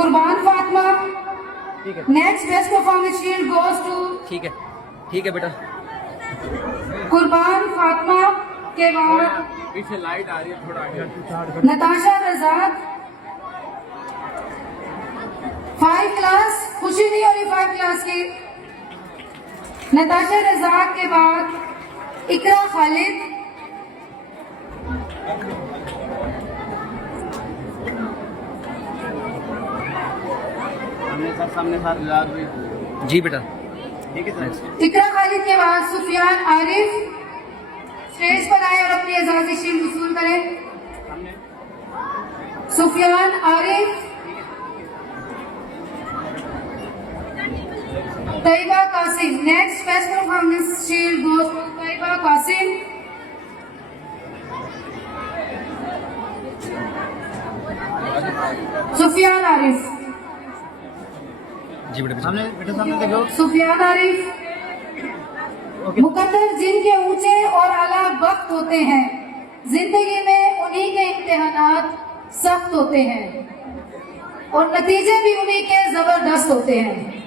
कुर्बान फातिमा। ठीक है, next best performance shield goes to ठीक है, ठीक है बेटा। कुर्बान फातिमा के बाद पीछे लाइट आ रही है, थोड़ा आगे नताशा रजाक। 5 क्लास, खुशी नहीं हो रही 5 क्लास की। नताशा रजाक के बाद इकरा खालिद। सामने साथ जी बेटा। ठीक है सर। इकरा खालिद के बाद सुफियान आरिफ स्टेज पर आए और अपनी एजाजी शील्ड वसूल करें। Sufiyan Arif, Tayyaba Qasim. Next best performance shield goes to Tayyaba Qasim. Sufiyan Arif. जी बेटा। सामने बेटा, सामने देखो। सुफियान आरिफ। मुकद्दर जिनके ऊंचे और आला वक्त होते हैं, जिंदगी में उन्हीं के इम्तिहानात सख्त होते हैं और नतीजे भी उन्हीं के जबरदस्त होते हैं।